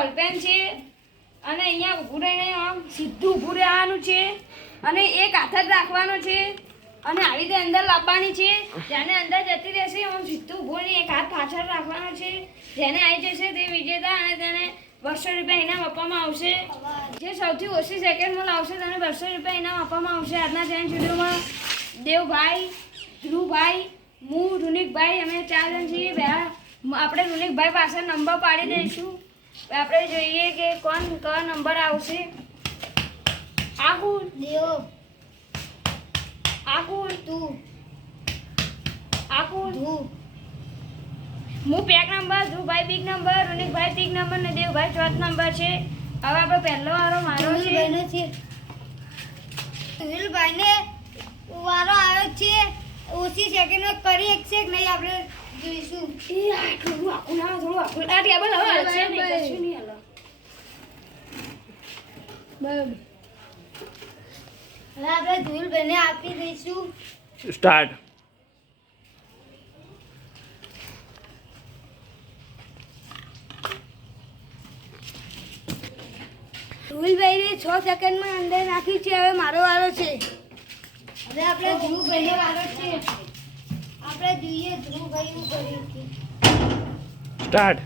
Ball pen છે અને અહીંયા ઊભું રહીને આમ સીધું ઊભું રહેવાનું છે અને એક હાથ જ રાખવાનો છે અને આવી રીતે અંદર લાવવાની છે જેને અંદર જતી રહેશે આમ સીધું ઊભું ને એક હાથ પાછળ રાખવાનો છે જેને આવી જશે તે વિજેતા અને તેને 200 રૂપિયા ઇનામ આપવામાં આવશે જે સૌથી ઓછી સેકન્ડમાં લાવશે તેને 200 રૂપિયા ઇનામ આપવામાં આવશે આજના ચેલેન્જ વિડીયોમાં દેવભાઈ ધ્રુવભાઈ હું રૂનિકભાઈ અમે 4 જણ છીએ આપણે રૂનિકભાઈ પાસે નંબર પાડી દઈશું આપણે જોઈએ કે કોણ કયો નંબર આવશે આકુલ દેવો આકુલ તું આકુલ તું હું પેક નંબર ધ્રુવભાઈ બિગ નંબર રૂનિકભાઈ બિગ નંબર ને દેવભાઈ ચોથ નંબર છે હવે આપણો પહેલો વારો મારો છે સુનિલભાઈનો છે સુનિલભાઈને વારો આવ્યો છે ઓછી સેકન્ડ કરી એક છે કે નહીં આપણે જોઈશું એ આ થોડું આકુલ ના થોડું આકુલ આ ટેબલ હવે હલશે નહીં કશું નહીં હલો બરાબર હવે આપણે સુનિલભાઈને આપી દઈશું સ્ટાર્ટ ધ્રુવભાઈને 6 સેકન્ડમાં અંદર નાખી છે હવે મારો વારો છે હવે આપણે ધ્રુવભાઈનો વારો છે આપણે જોઈએ ધ્રુવભાઈ શું કરે છે સ્ટાર્ટ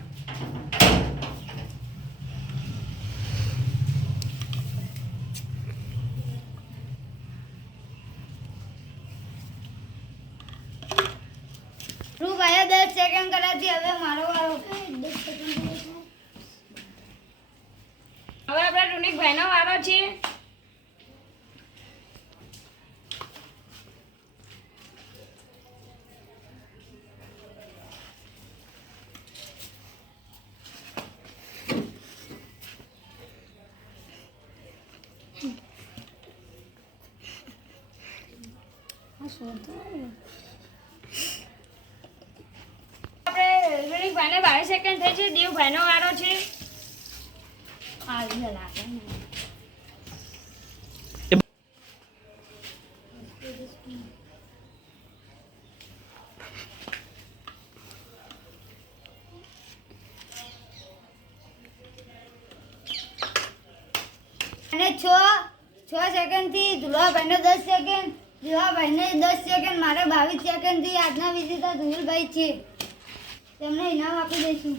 ધ્રુવભાઈએ 10 સેકન્ડ કર્યા છે હવે મારો વારો 10 સેકન્ડ હવે આપણા રૂનિકભાઈનો વારો છે આપણે રૂનિકભાઈને 22 સેકન્ડ થઈ છે દેવભાઈનો વારો છે આવી લાગે ને અને 6 સેકન્ડ થી ધ્રુવાભાઈને 10 સેકન્ડ ધ્રુવાભાઈને 10 સેકન્ડ મારે 22 સેકન્ડ થી આજના વિજેતા ધ્રુવભાઈ છે તેમને ઇનામ આપી દઈશું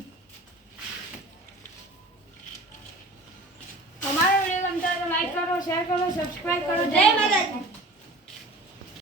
અમારો વિડીયો ગમતા તો લાઈક કરો શેર કરો સબસ્ક્રાઇબ કરો જય માતાજી.